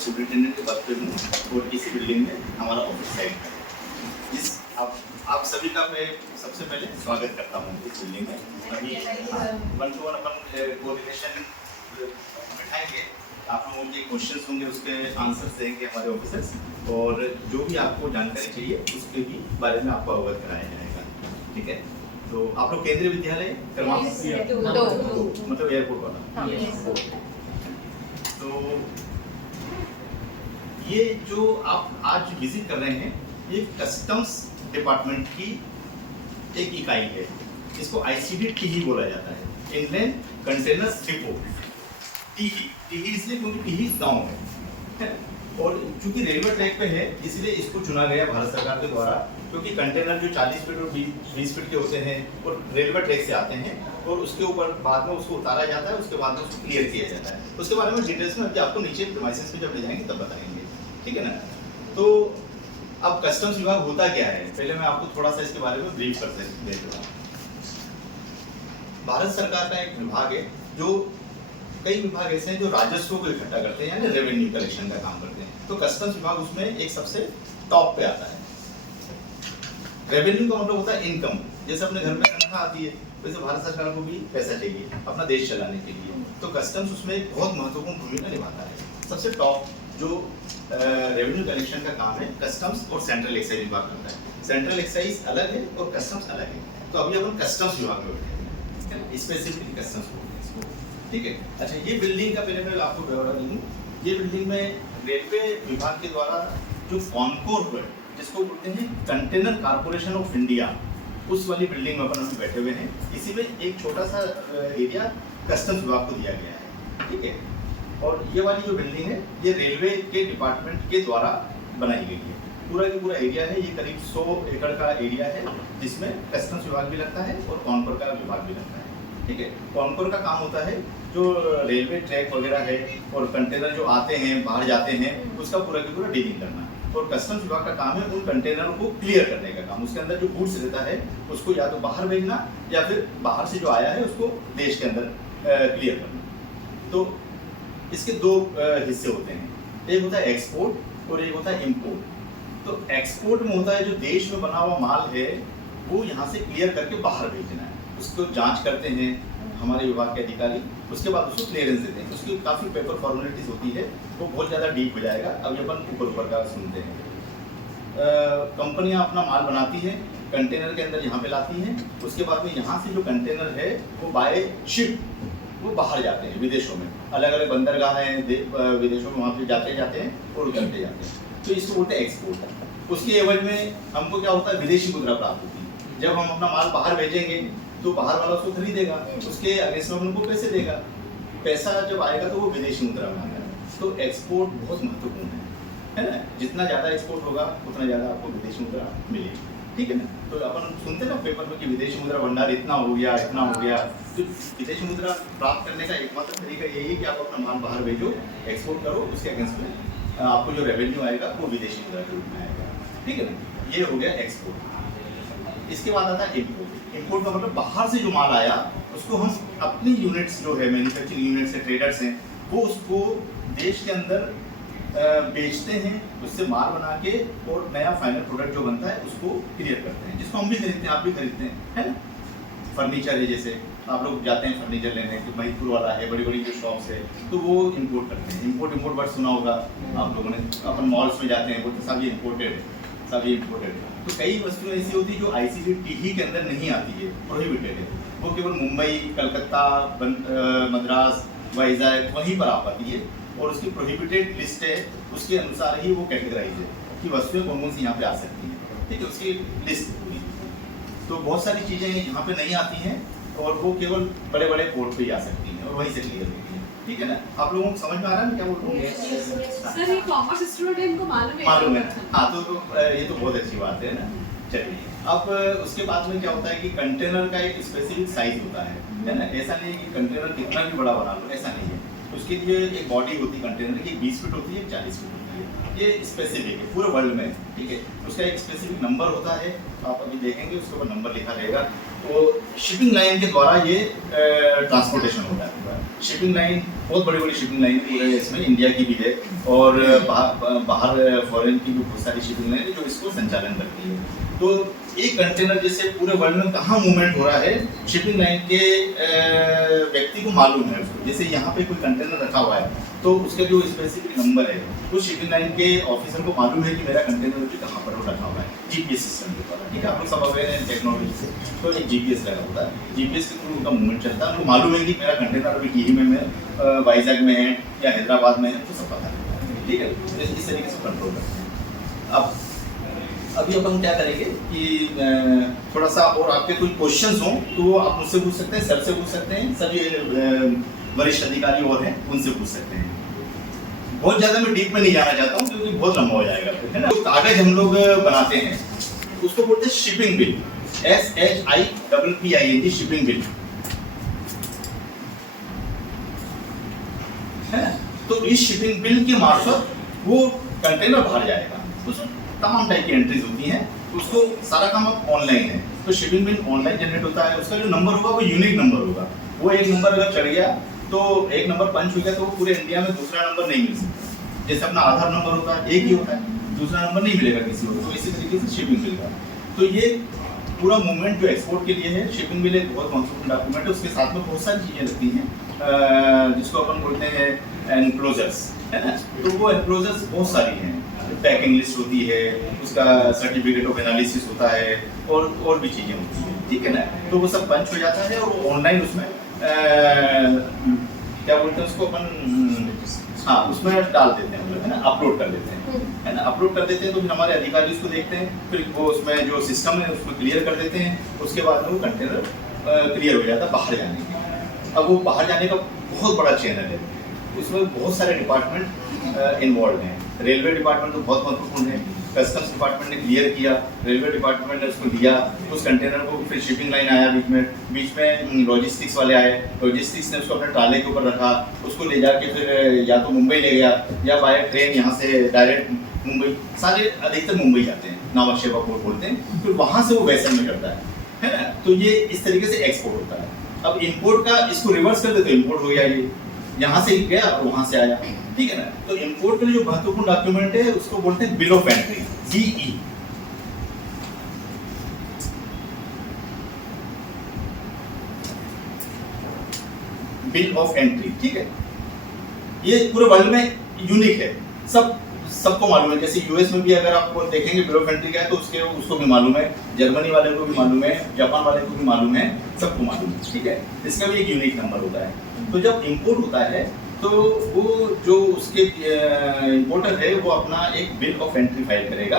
Superintendent के पद पे हूँ और इसी बिल्डिंग में हमारा ऑफिस साइट है। जिस आप सभी का मैं सबसे पहले स्वागत करता हूँ इस बिल्डिंग में। अभी 1-to-1 अपन कोऑर्डिनेशन बैठाएंगे, आप लोगों के क्वेश्चंस होंगे उसके आंसर्स देंगे हमारे ऑफिसर्स, और जो भी आपको जानकारी चाहिए उसके भी बारे में आपको अवगत कराया जाएगा। ठीक है, तो आप लोग केंद्रीय विद्यालय क्रमांक 2 मतलब एयरपोर्ट वाला। तो ये जो आप आज विजिट कर रहे हैं ये कस्टम्स डिपार्टमेंट की एक इकाई है। इसको ICD ही बोला जाता है, इनलैंड कंटेनर्स डिपो। टीही इसलिए क्योंकि टीही गाँव है और चूंकि रेलवे ट्रैक पे है इसलिए इसको चुना गया भारत सरकार के द्वारा, क्योंकि कंटेनर जो 40 फीट और 20 फीट के होते हैं और रेलवे ट्रैक से आते हैं और उसके ऊपर बाद में उसको उतारा जाता है, उसके बाद में उसको क्लियर किया जाता है। उसके बारे में डिटेल्स में आपको नीचे प्रीमाइसेस में जब ले जाएंगे तब बताएंगे। ठीक है ना। तो अब कस्टम्स विभाग होता क्या है, पहले मैं आपको थोड़ा सा इसके बारे में ब्रीफ कर देता हूँ। भारत सरकार का एक विभाग है, जो कई विभाग ऐसे हैं जो राजस्व को इकट्ठा करते हैं, यानी रेवेन्यू कलेक्शन का काम करते हैं। तो कस्टम्स विभाग उसमें एक सबसे टॉप पे आता है। रेवेन्यू का मतलब होता है इनकम। जैसे अपने घर में तनख्वाह आती है वैसे भारत सरकार को भी पैसा चाहिए अपना देश चलाने के लिए, तो कस्टम्स उसमें एक बहुत महत्वपूर्ण भूमिका निभाता है। सबसे टॉप जो रेवेन्यू कलेक्शन का काम है कस्टम्स और सेंट्रल एक्साइज विभाग करता है। सेंट्रल एक्साइज अलग है और कस्टम्स अलग है। तो अभी अपन कस्टम्स विभाग में बैठे हैं, स्पेसिफिकली कस्टम्स बोलते हैं इसको। ठीक है, अच्छा ये बिल्डिंग का पहले मैं आपको ब्यौरा दूँ। ये बिल्डिंग में रेलवे विभाग के द्वारा जो कॉनकोर हुआ है, जिसको बोलते हैं कंटेनर कारपोरेशन ऑफ इंडिया, उस वाली बिल्डिंग में अपन अभी बैठे हुए हैं। इसी में एक छोटा सा एरिया कस्टम्स विभाग को दिया गया है। ठीक है, और ये वाली जो बिल्डिंग है ये रेलवे के डिपार्टमेंट के द्वारा बनाई गई है। पूरा का पूरा एरिया है, ये करीब 100 एकड़ का एरिया है, जिसमें कस्टम्स विभाग भी लगता है और कॉनकोर का विभाग भी लगता है। ठीक है, कॉनकोर का काम होता है जो रेलवे ट्रैक वगैरह है और कंटेनर जो आते हैं बाहर जाते हैं उसका पूरा का पूरा डीलिंग करना, और कस्टम्स विभाग का काम है उन कंटेनरों को क्लियर करने का काम। उसके अंदर जो गुड्स रहता है उसको या तो बाहर भेजना या फिर बाहर से जो आया है उसको देश के अंदर क्लियर करना। तो इसके दो हिस्से होते हैं, एक होता है एक्सपोर्ट और एक होता है इम्पोर्ट। तो एक्सपोर्ट में होता है जो देश में बना हुआ माल है वो यहाँ से क्लियर करके बाहर भेजना है, उसको जांच करते हैं हमारे विभाग के अधिकारी, उसके बाद उसको क्लियरेंस देते हैं। उसकी काफ़ी पेपर फॉर्मेलिटीज होती है, वो बहुत ज़्यादा डीप हो जाएगा, अभी अपन ऊपर का सुनते हैं। कंपनियां अपना माल बनाती हैं, कंटेनर के अंदर यहाँ पे लाती हैं, उसके बाद में यहाँ से जो कंटेनर है वो बाय शिप वो बाहर जाते हैं विदेशों में। अलग अलग बंदरगाह हैं विदेशों में, वहाँ पे जाते हैं और उतरते जाते हैं। तो इसको बोलते हैं एक्सपोर्ट। उसके एवज में हमको क्या होता है, विदेशी मुद्रा प्राप्त होती है। जब हम अपना माल बाहर भेजेंगे तो बाहर वाला उसको खरीदेगा, उसके अगेंस्ट में उनको पैसे देगा। पैसा जब आएगा तो वो विदेशी मुद्रा में आएगा। तो एक्सपोर्ट बहुत महत्वपूर्ण है ना। जितना ज़्यादा एक्सपोर्ट होगा उतना ज़्यादा आपको विदेशी मुद्रा मिलेगी। ठीक है ना। तो अपन सुनते ना पेपर में कि विदेशी मुद्रा भंडार इतना हो गया इतना हो गया। तो विदेशी मुद्रा प्राप्त करने का एकमात्र तरीका यही है कि आप अपना माल बाहर भेजो, एक्सपोर्ट करो, उसके अगेंस्ट में आपको जो रेवेन्यू आएगा वो विदेशी मुद्रा के रूप में आएगा। ठीक है ना, ये हो गया एक्सपोर्ट। इसके बाद आता है इम्पोर्ट। इम्पोर्ट का मतलब बाहर से जो माल आया उसको हम अपनी यूनिट्स जो है मैन्युफैक्चरिंग यूनिट्स है, ट्रेडर्स हैं, वो उसको देश के अंदर बेचते हैं, उससे माल बना के और नया फाइनल प्रोडक्ट जो बनता है उसको क्लियर करते हैं, जिसको हम भी खरीदते हैं, आप भी खरीदते हैं, है ना। फर्नीचर है, जैसे आप लोग जाते हैं फर्नीचर लेने, तो महिपुर वाला है, बड़ी बड़ी जो शॉप्स है तो वो इंपोर्ट करते हैं। इम्पोर्ट वर्ड सुना होगा आप लोगों ने। अपन मॉल्स में जाते हैं बोलते सब ये इम्पोर्टेड है, सब ये इम्पोर्टेड है। तो कई वस्तुएं ऐसी होती है जो ICD के अंदर नहीं आती है, प्रोहिबिटेड है, वो केवल मुंबई, कलकत्ता, मद्रास, वाइजैक वहीं पर आ पाती है, और उसकी प्रोहिबिटेड लिस्ट है, उसके अनुसार ही वो कैटेगराइज है कि वस्तुएं कौन कौन सी यहाँ पे आ सकती हैं। ठीक है, उसकी लिस्ट पूरी। तो बहुत सारी चीज़ें यहाँ पे नहीं आती हैं और वो केवल बड़े बड़े पोर्ट पे ही आ सकती हैं और वहीं से क्लियर होती हैं। ठीक है ना, आप लोगों को समझ में आ रहा है क्या बोल रहा हूँ? सर ये कॉमर्स स्टूडेंट को मालूम है। हाँ, तो ये तो बहुत अच्छी बात है ना। चलिए, अब उसके बाद में क्या होता है कि कंटेनर का एक स्पेसिफिक साइज होता है ना। ऐसा नहीं है कि कंटेनर कितना भी बड़ा बना लो, ऐसा नहीं है। उसके लिए एक बॉडी होती है कंटेनर की, 20 फीट होती है, 40 फीट होती है। ये स्पेसिफिक है पूरे वर्ल्ड में, ठीक है। उसका एक स्पेसिफिक नंबर होता है, आप अभी देखेंगे उसके ऊपर नंबर लिखा रहेगा। तो शिपिंग लाइन के द्वारा ये ट्रांसपोर्टेशन होता है। शिपिंग लाइन बहुत बड़ी बड़ी शिपिंग लाइन पूरे इसमें इंडिया की भी है, और बाहर फॉरेन की भी बहुत सारी शिपिंग लाइन है जो इसको संचालन करती है। तो एक कंटेनर जैसे पूरे वर्ल्ड में कहाँ मूवमेंट हो रहा है, शिपिंग लाइन के व्यक्ति को मालूम है उसको। जैसे यहाँ पे कोई कंटेनर रखा हुआ है तो उसका जो स्पेसिफिक नंबर है उस शिपिंग लाइन के ऑफिसर को मालूम है कि मेरा कंटेनर जो कहाँ पर रखा हुआ है, जीपीएस सिस्टम के द्वारा, ठीक है। आप लोग सब अवेयर हैं टेक्नोलॉजी से, तो एक जीपीएस लगा होता है, जीपीएस के थ्रू उनका मूवमेंट चलता है। उनको मालूम है कि मेरा कंटेनर अभी टीवी में वाइजैग में है या हैदराबाद में है, तो सब पता है, ठीक है। इस तरीके से कंट्रोल करते हैं। अब अभी अपन क्या करेंगे कि थोड़ा सा और आपके कोई क्वेश्चंस हों तो आप मुझसे पूछ सकते हैं, सर से पूछ सकते हैं, सभी वरिष्ठ अधिकारी और हैं उनसे पूछ सकते हैं। बहुत ज़्यादा मैं डीप में नहीं जाना चाहता हूँ क्योंकि बहुत लंबा हो जाएगा, है ना। तो कागज हम लोग बनाते हैं उसको बोलते हैं shipping bill, SHIPPING, shipping bill, है ना। तो इस शिपिंग बिल के मार्फत वो कंटेनर बाहर जाएगा, उसमें तमाम टाइप की एंट्रीज होती हैं, उसको सारा काम अब ऑनलाइन है। तो शिपिंग बिल ऑनलाइन जनरेट होता है, उसका जो नंबर होगा वो यूनिक नंबर होगा। वो एक नंबर अगर चढ़ गया तो एक नंबर पंच हो गया तो पूरे इंडिया में दूसरा नंबर नहीं मिल सकता। जैसे अपना आधार नंबर होता है एक ही होता है, दूसरा नंबर नहीं मिलेगा किसी को। तो इसी तरीके से शिपिंग बिल का तो ये पूरा मूवमेंट जो एक्सपोर्ट के लिए है, शिपिंग बिल एक बहुत महत्वपूर्ण डॉक्यूमेंट है। उसके साथ में बहुत सारी चीज़ें लगती हैं जिसको अपन बोलते हैं एनक्लोजर्स, है ना। तो वो एनक्लोजर्स बहुत सारी हैं, पैकिंग लिस्ट होती है, उसका सर्टिफिकेट ऑफ एनालिसिस होता है और भी चीज़ें होती हैं, ठीक है ना। तो वो सब पंच हो जाता है और ऑनलाइन उसमें क्या बोलते हैं उसको अपन, हाँ उसमें डाल देते हैं हम लोग, है ना, अपलोड कर देते हैं, है ना। अपलोड कर देते हैं तो फिर हमारे अधिकारी उसको देखते हैं, फिर वो उसमें जो सिस्टम है उसको क्लियर कर देते हैं। उसके बाद में वो कंटेनर क्लियर हो जाता है बाहर जाने के। अब वो बाहर जाने का बहुत बड़ा चैनल है, उसमें बहुत सारे डिपार्टमेंट इन्वॉल्व हैं। रेलवे डिपार्टमेंट तो बहुत महत्वपूर्ण है, कस्टम्स डिपार्टमेंट ने क्लियर किया, रेलवे डिपार्टमेंट ने उसको लिया, उस कंटेनर को, फिर शिपिंग लाइन आया बीच में लॉजिस्टिक्स वाले आए, लॉजिस्टिक्स ने उसको अपने ट्राले के ऊपर रखा, उसको ले जाके फिर या तो मुंबई ले गया या बाय ट्रेन यहाँ से डायरेक्ट मुंबई, सारे अधिकतर मुंबई जाते हैं, नावक सेवा पोर्ट बोलते हैं, फिर वहाँ से वो वैसल में करता है ना। तो ये इस तरीके से एक्सपोर्ट होता है। अब इम्पोर्ट का इसको रिवर्स कर दे तो इम्पोर्ट हो गया, ये यहाँ से गया और वहाँ से आया, ठीक है ना। तो इंपोर्ट के लिए जो महत्वपूर्ण डॉक्यूमेंट है उसको बोलते हैं bill of entry, BE। Bill of entry, ठीक है। ये पूरे वर्ल्ड में यूनिक है, सबको मालूम है। जैसे यूएस में भी अगर आप देखेंगे बिल ऑफ एंट्री क्या है तो उसको भी मालूम है, जर्मनी वाले को भी मालूम है, जापान वाले को भी मालूम है, सबको मालूम है, ठीक है। इसका भी एक यूनिक नंबर होता है। तो जब इंपोर्ट होता है तो वो जो उसके इंपोर्टर है वो अपना एक बिल ऑफ एंट्री फाइल करेगा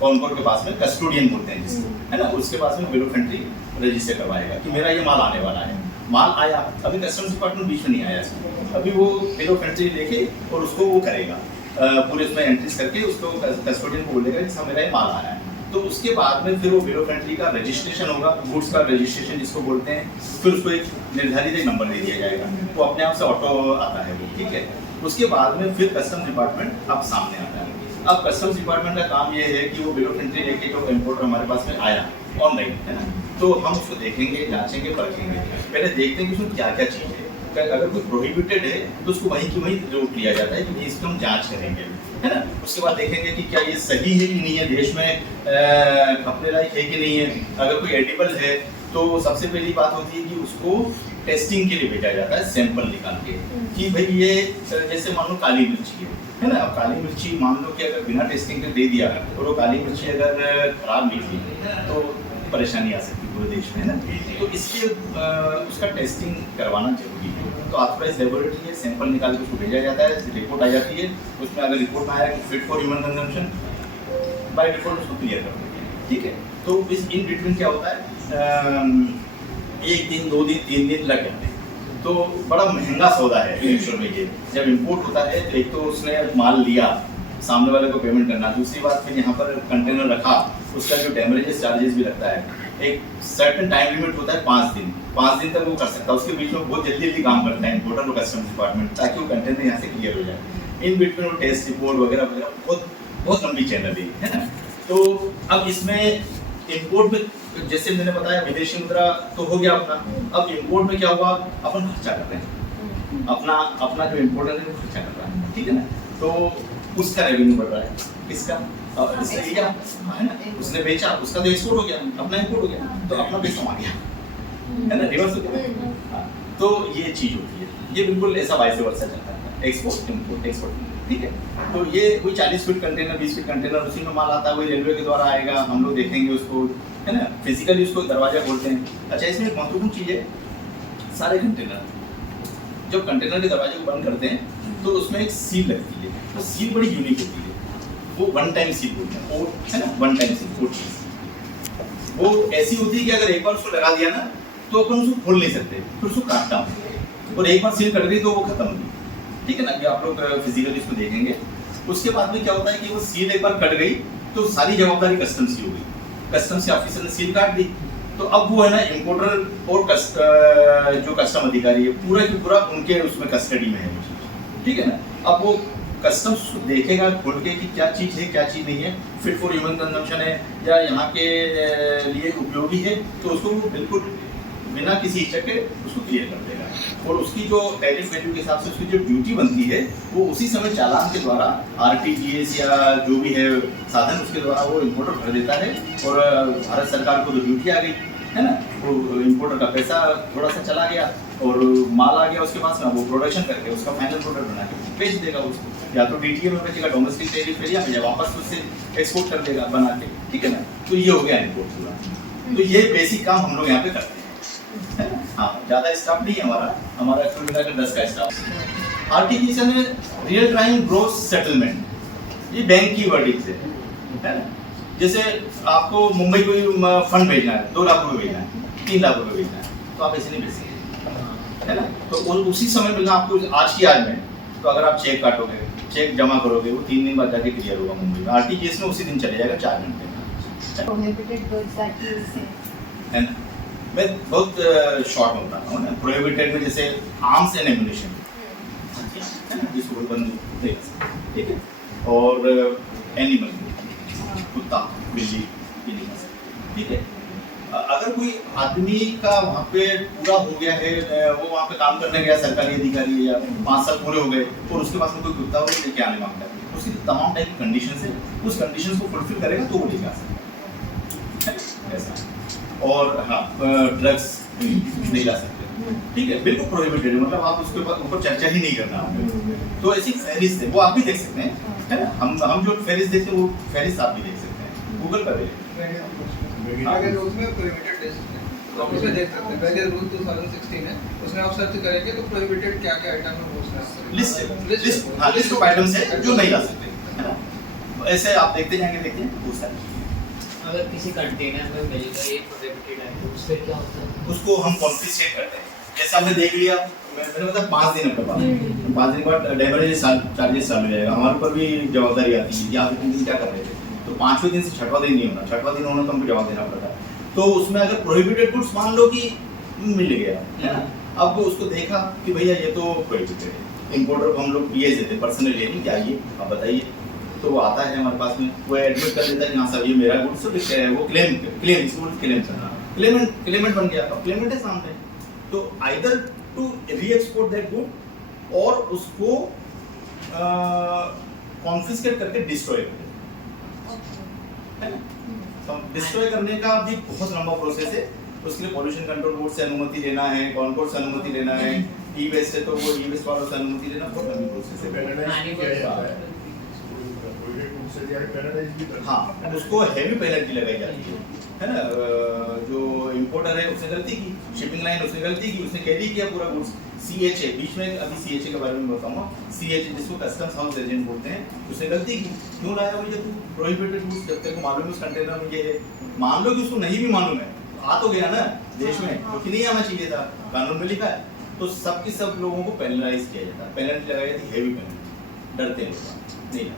कॉनकोर के पास में, कस्टोडियन बोलते हैं जिसको, है ना। उसके पास में बिल ऑफ एंट्री रजिस्टर करवाएगा कि मेरा ये माल आने वाला है। माल आया, अभी कस्टम्स डिपार्टमेंट बीच में नहीं आया इसमें, अभी वो बिल ऑफ एंट्री लेके और उसको वो करेगा पूरे उसमें एंट्रीज करके उसको कस्टोडियन को बोलेगा कि मेरा ये माल आया है। तो उसके बाद में फिर वो बिल ऑफ एंट्री का रजिस्ट्रेशन होगा, गुड्स का रजिस्ट्रेशन जिसको बोलते हैं, फिर उसको एक निर्धारित एक नंबर दे दिया जाएगा, वो अपने आप से ऑटो आता है वो, ठीक है। उसके बाद में फिर कस्टम्स डिपार्टमेंट अब सामने आता है। अब कस्टम्स डिपार्टमेंट का काम ये है कि वो बिल ऑफ एंट्री लेके जो इम्पोर्टर हमारे पास में आया ऑनलाइन, है ना, तो हम उसको देखेंगे, जांचेंगे, परखेंगे। पहले देखते हैं कि उसमें क्या क्या चीज़ है, अगर कोई प्रोहिबिटेड है तो उसको वहीं की वहीं रोक लिया जाता है क्योंकि इसको हम जांच करेंगे, है ना। उसके बाद देखेंगे कि क्या ये सही है कि नहीं है, देश में खपने लायक है कि नहीं है। अगर कोई एडिबल है तो सबसे पहली बात होती है कि उसको टेस्टिंग के लिए भेजा जाता है, सैंपल निकाल के कि भाई ये जैसे मान लो काली मिर्ची है ना। अब काली मिर्ची मान लो कि अगर बिना टेस्टिंग के दे दिया और वो काली मिर्ची अगर खराब निकली तो परेशानी आ सकती है पूरे देश में, है ना। तो इसलिए उसका टेस्टिंग करवाना जरूरी है। तो ऑथराइज्ड लेबोरेटरी है, सैंपल निकाल के उसको भेजा जाता है, रिपोर्ट आ जाती है, उसमें अगर रिपोर्ट में आया कि fit for human consumption, by default उसको क्लियर कर देते हैं, ठीक है। तो इस इन बिटवीन क्या होता है, 1 दिन 2 दिन 3 दिन लग जाते हैं। तो बड़ा महंगा सौदा है एक्चुअल में ये। जब इम्पोर्ट होता है तो एक तो उसने माल लिया, सामने वाले को पेमेंट करना, दूसरी बात फिर यहाँ पर कंटेनर रखा, उसका जो डैमेजेस चार्जेस भी लगता है। एक सर्टेन टाइम लिमिट होता है 5 दिन, 5 दिन तक वो कर सकता है। उसके बीच में बहुत जल्दी काम करता है इम्पोर्टर और कस्टम्स डिपार्टमेंट ताकि वो कंटेनर यहाँ से क्लियर हो जाए। इन बिटवीन वो टेस्ट रिपोर्ट वगैरह वगैरह बहुत बहुत लंबी चैनल है ना। तो अब इसमें इंपोर्ट में जैसे मैंने बताया विदेशी मुद्रा तो हो गया अपना, अब इंपोर्ट में क्या हुआ, अपन खर्चा कर रहे हैं, अपना अपना जो इम्पोर्टर है वो खर्चा कर रहा है, ठीक है ना। तो उसका रेवेन्यू बढ़ रहा है, किसका, इसने लिया है ना, उसने बेचा, उसका तो एक्सपोर्ट हो गया, अपना इंपोर्ट हो गया, तो अपना पैसा आ गया है ना, रिवर्स हो गया। हाँ, तो ये चीज होती है, ये बिल्कुल ऐसा वाइस वर्सा चलता है, एक्सपोर्ट इम्पोर्ट एक्सपोर्ट, ठीक है। तो ये वही 40 फीट कंटेनर 20 फीट कंटेनर उसी में माल आता है, वही रेलवे के द्वारा आएगा, हम लोग देखेंगे उसको है ना, फिजिकली उसको दरवाजा खोलते हैं। अच्छा, इसमें एक महत्वपूर्ण चीज है, सारे कंटेनर जब कंटेनर के दरवाजे को बंद करते हैं तो उसमें एक सील लगती है, तो सील बड़ी यूनिक होती है, वो वन टाइम सील बोलते हैं, वो है ना वन टाइम सील, वो चीज वो ऐसी होती है कि अगर एक बार उसको लगा दिया ना तो अपन उसको खोल नहीं सकते, फिर उसको काटना होता है, और एक बार सील कट गई तो वो खत्म होगी, ठीक है ना। कि आप लोग फिजिकली इसको देखेंगे, उसके बाद में क्या होता है कि वो सील एक बार कट गई तो सारी जवाबदारी कस्टम्स की हो गई, कस्टम्स के ऑफिसर ने सील काट दी, तो अब वो है ना इम्पोर्टर और जो कस्टम अधिकारी है पूरा की पूरा उनके उसमें कस्टडी में है वो चीज, ठीक है ना। अब वो कस्टम्स देखेगा खोल के कि क्या चीज़ है क्या चीज़ नहीं है, फिट फॉर ह्यूमन कंजम्पशन है या यहाँ के लिए उपयोगी है, तो उसको वो बिल्कुल बिना किसी हिचक के उसको क्लियर कर देगा, और उसकी जो टैरिफ वैल्यू के हिसाब से उसकी जो ड्यूटी बनती है वो उसी समय चालान के द्वारा RTGS या जो भी है साधन उसके द्वारा वो इम्पोर्टर भर देता है, और भारत सरकार को तो ड्यूटी आ गई है ना, वो इम्पोर्टर का पैसा थोड़ा सा चला गया और माल आ गया उसके पास ना, वो प्रोडक्शन करके उसका फाइनल प्रोडक्ट बना के बेच देगा उसको, या तो DTA में बेचेगा डोमेस्टिक टैरिफ एरिया में, या वापस उससे एक्सपोर्ट कर देगा बना के, ठीक है ना। तो ये हो गया इम्पोर्ट पूरा, तो ये बेसिक काम हम लोग यहाँ पे करते हैं, हाँ ज़्यादा स्टाफ नहीं है हमारा कुल मिलाकर 10 का स्टाफ। RTGS है रियल टाइम ग्रोस सेटलमेंट, ये बैंक की वर्डिंग से है ना, जैसे आपको मुंबई को फंड भेजना है, 2 लाख रुपए भेजना है, 3 लाख रुपए भेजना है, तो आप ऐसे नहीं भेज सकते है ना, तो उसी समय मिलना आपको आज की आज में, तो अगर आप चेक काटोगे चेक जमा करोगे वो 3 दिन बाद जाके क्लियर होगा मुंबई में, RTGS में उसी दिन चले जाएगा 4 घंटे में, है ना। मैं बहुत शॉर्ट में बताता हूँ ना, प्रोहिबिटेड में जैसे आर्म्स एंड एम्यूनिशन है ना, जिसको बंदूक देख सकते, ठीक है, और एनिमल कुत्ता बिल्ली ये नहीं खा सकते, ठीक है। अगर कोई आदमी का वहाँ पे पूरा हो गया है, वो वहाँ पे काम करने गया सरकारी अधिकारी या 5 साल पूरे हो गए और उसके पास में कोई कुत्ता हो लेके आने मांगता है, उसकी तमाम टाइप की कंडीशन है, उस कंडीशन को फुलफिल करेगा तो वो लेके आ सकता है ऐसा। और हाँ ड्रग्स नहीं ला सकते, ठीक है, बिल्कुल प्रोहिबिटेड है, मतलब आप उसके ऊपर चर्चा ही नहीं करना आपको, तो ऐसी फहरिस्त है, वो आप भी देख सकते हैं है ना, हम जो फहरिस्त देखते हैं वो फहरिस्त आप भी देख सकते हैं गूगल पर भी, आगे रूल्स में प्रोहिबिटेड लिस्ट है, तो उसमें देख सकते हैं, पहले रूल 2016 है, उसमें आप सर्च करेंगे तो प्रोहिबिटेड क्या-क्या आइटम है वो उसमें लिस्ट हाँ लिस्ट ऑफ आइटम्स है जो नहीं ला सकते है ना, ऐसे आप देखते जाएंगे वो सारी। अगर किसी कंटेनर में मिल गई प्रोहिबिटेड है तो उससे क्या होता है, उसको हम कॉन्फिस्केट करते हैं, जैसे हमने देख लिया मैंने मतलब 5 दिन अपने पास, 5 दिन के बाद डेमरेज चार्जेस शामिल हो जाएगा, हमारे ऊपर भी जवाबदारी आती है कि आप इतने दिन क्या कर रहे थे, तो 5वें दिन से 6वां दिन नहीं होना, 6वां दिन होना तो हमको जवाब देना पड़ता है। तो उसमें अगर प्रोहिबिटेड गुड्स मान लो कि मिल गया है ना, अब उसको देखा कि भैया ये तो प्रोहिबिटेड है, इम्पोर्टर को हम लोग ये देते पर्सनल लेनी क्या ये आप बताइए, तो वो आता है हमारे पास में, वो एडमिट कर देता है कि हाँ सर ये मेरा गुड्स है, वो क्लेम इसको क्लेम करना, क्लेमेंट बन गया, अब क्लेमेंट है सामने, तो आइदर टू री-एक्सपोर्ट दैट गुड और उसको कॉन्फिस्केट करके डिस्ट्रॉय कर देना है ना। तो डिस्ट्रॉय करने का भी बहुत लंबा प्रोसेस है, उसके लिए पॉल्यूशन कंट्रोल बोर्ड से अनुमति लेना है, कॉनकोर्ट से अनुमति लेना है, ई-वेस्ट है तो वो ई-वेस्ट वालों से अनुमति लेना, बहुत लंबी प्रोसेस है। हाँ उसको हैवी पेनल्टी लगाई जाती है ना, जो इम्पोर्टर है उसने गलती की, शिपिंग लाइन उसने गलती की, उसने कैरी किया पूरा गुड्स, CHA बीच में अभी CHA के बारे में बताऊंगा, CHA जिसको कस्टम्स हाउस एजेंट बोलते हैं, उसने गलती की, क्यों लाया भैया तू प्रोहिबिटेड गुड्स, जब तेरे को मालूम है उस कंटेनर में ये है, मान लो कि उसको नहीं भी मालूम है, आ तो गया ना देश में, क्योंकि नहीं आना चाहिए था, कानून में लिखा है, तो सब के सब लोगों को पेनलाइज किया जाता है, पेनल्टी लगाई जाती है, हैवी पेनल्टी, डरते हैं लोग नहीं।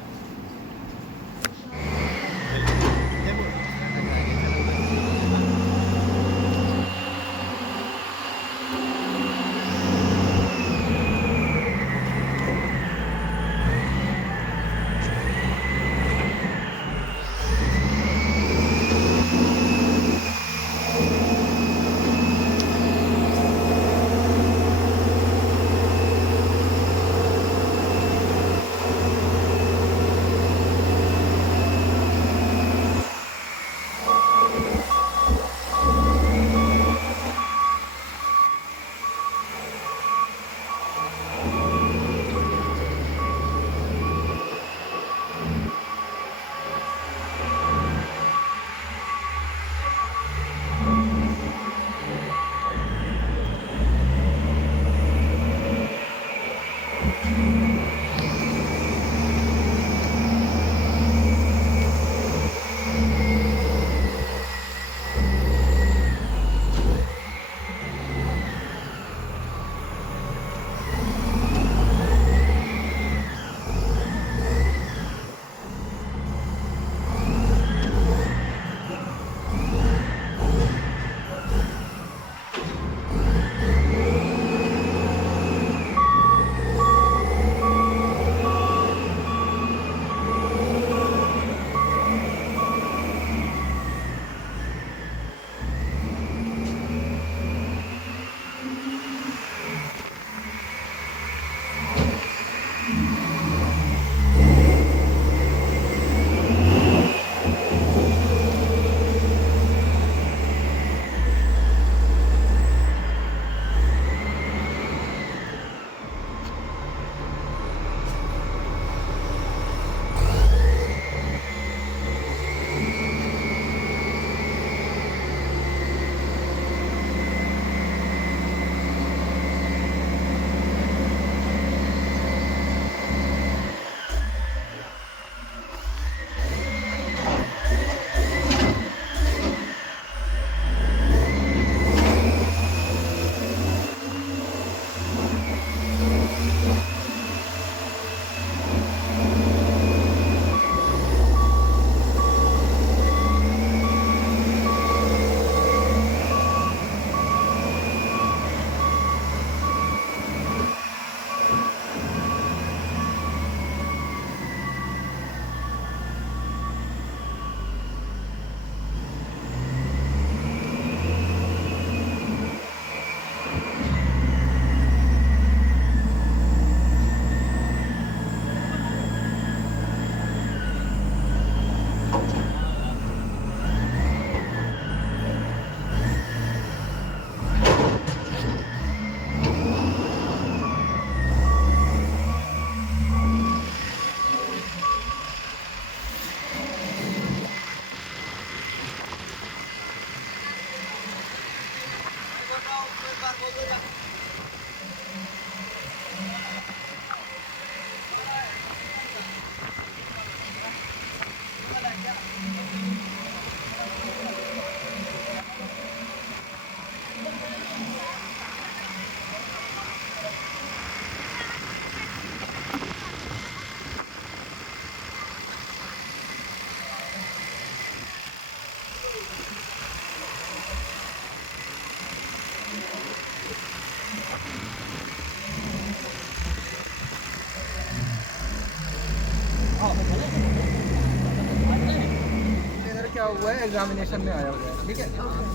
इधर क्या हुआ है, एग्जामिनेशन में आया हुआ है, ठीक है।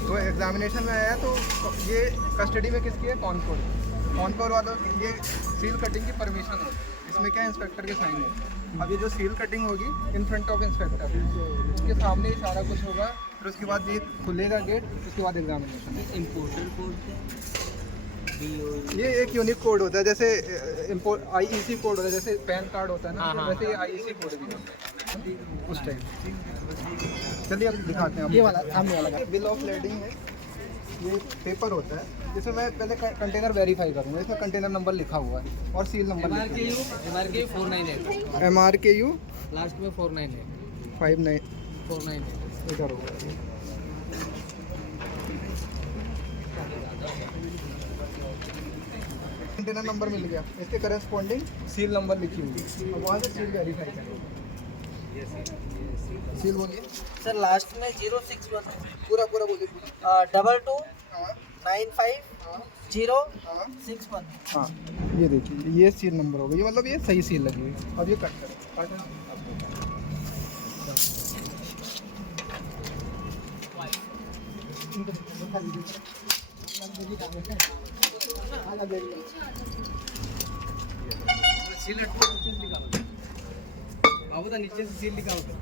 तो एग्जामिनेशन में आया तो ये कस्टडी में किसकी है, कॉनकोर वालों की। ये सील कटिंग की परमिशन है, इसमें क्या इंस्पेक्टर के साइन है। अब ये जो सील कटिंग होगी इन फ्रंट ऑफ इंस्पेक्टर, उसके सामने ही सारा कुछ होगा। फिर उसके बाद ये खुलेगा गेट, उसके बाद एग्जामिनेशन। इम्पोर्टर कोड ये एक यूनिक कोड होता है, जैसे IEC कोड होता है, जैसे पैन कार्ड होता है ना, वैसे ये IEC कोड भी होता है उस टाइम। चलिए अब दिखाते हैं। ये वाला सामने वाला बिल ऑफ लेडिंग है, ये पेपर होता है जिसमें मैं पहले कंटेनर वेरीफाई करूँगा। इसमें कंटेनर नंबर लिखा हुआ है और seal number MRKU 498 MRKU last में 498 498 इधर होगा। कंटेनर नंबर मिल गया, इसके करस्पॉन्डिंग सील नंबर लिखी हुई। अब वहाँ से सील वेरीफाई करेंगे। सील बोलिए सर। लास्ट में 061 पूरा बोलिए पूरा। 22 हाँ 95 हाँ 061। हाँ ये देखिए, ये सील नंबर होगा, ये मतलब ये सही सील लगी हुई। अब ये कट करो, बाबू नीचे से सील लिखा होगा।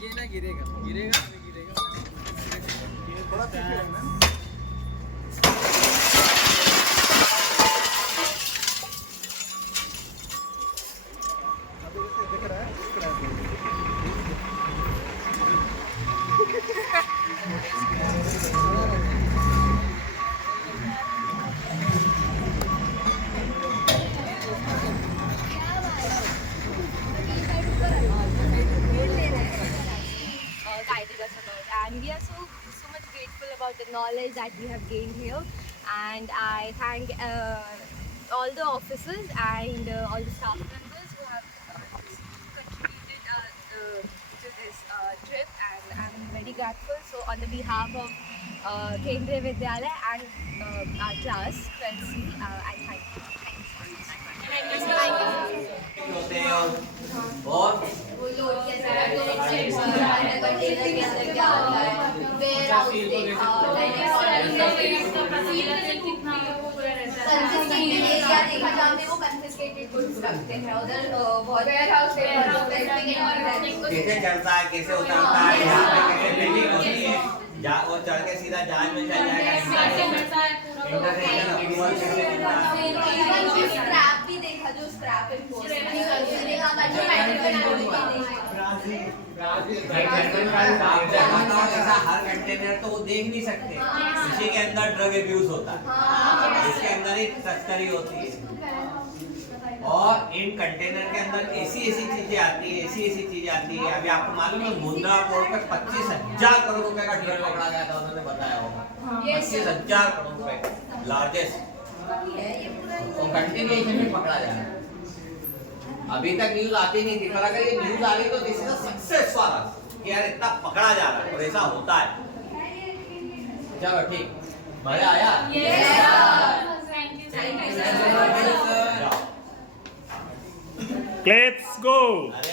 ये ना गिरेगा थोड़ा पीछे रहना। अभी जैसे दिख रहा है, and we are so much grateful about the knowledge that we have gained here, and I thank all the officers and all the staff members who have contributed to this trip, and I'm very grateful. So on the behalf of Kendriya Vidyalaya and our class 12C, I thank you. Thank you so much. और वो load कैसा है, तो container के अंदर क्या होता है, वेयर हाउस कंफिस्केटेड एरिया देखा जहाँ पे वो कंफिस्केटेड गुड्स रखते हैं, उधर बहुत वेयर हाउस कैसे चढ़ता है, कैसे उतरता है, यहाँ पे कैसे बिल्डिंग होती है, वो चढ़ के सीधा जहाज में चल जाएगा। स्क्रैप भी देखा, जो स्क्रैप इम्पोर्ट हर कंटेनर तो वो देख नहीं सकते, इसी के अंदर ड्रग एब्यूज होता है, इसके अंदर ही तस्करी होती है। और इन कंटेनर के अंदर ऐसी चीजें आती है, अभी आपको मालूम है मुंद्रा पोर्ट पे 25,000 करोड़ रुपए का ढेर पकड़ा गया था, उन्होंने बताया होगा। 25,000 करोड़ रुपए लार्जेस्ट, वो कंटिन्यूएशन में पकड़ा जा रहा है। अभी तक न्यूज आती नहीं थी, पर अगर ये न्यूज आ रही तो this is a success for us कि यार इतना पकड़ा जा रहा है और ऐसा होता है। चलो ठीक, मजा आया। Clips go. अरे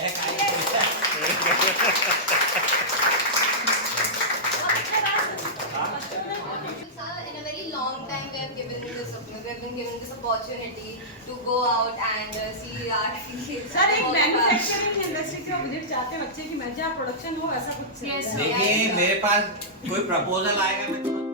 in a very long time we have been given this opportunity to go out and see our fields. Sir एक मैन्युफैक्चरिंग इंडस्ट्री का विजिट चाहते हैं बच्चे की, मैं जहाँ प्रोडक्शन हो ऐसा कुछ। देखिए मेरे पास कोई प्रपोजल आएगा मैं